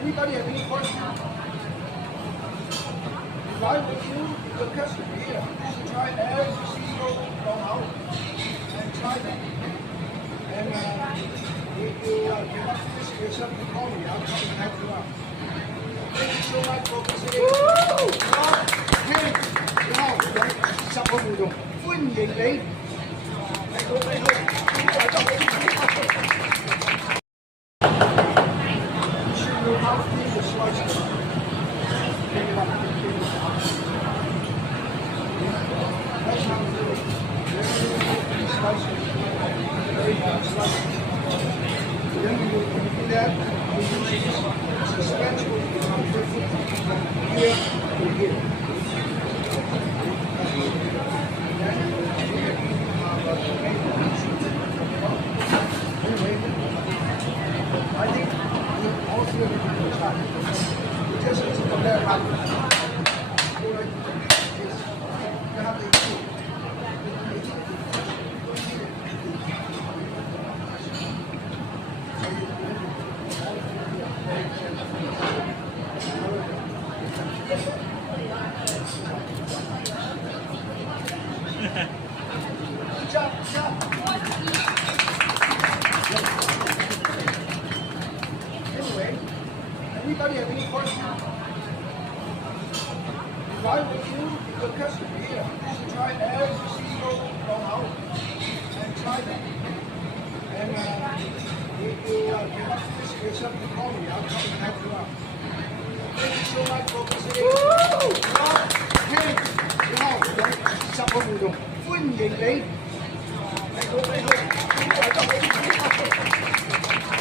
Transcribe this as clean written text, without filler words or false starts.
Anybody have any questions? If I were you, the customer here, you should try every single know-how and try that. And if you cannot finish yourself, you call me. I'll come and help you out. Thank you so much for visiting. Sắp không đủ dùng. Vinh gì đấy. Anybody have any questions? If I were you, the customer here, you should try every single know-how and try that. And if you cannot finish yourself, you call me. I'll come and help you out. Thank you so much for visiting. Sắp không đủ dùng. Vinh gì đấy.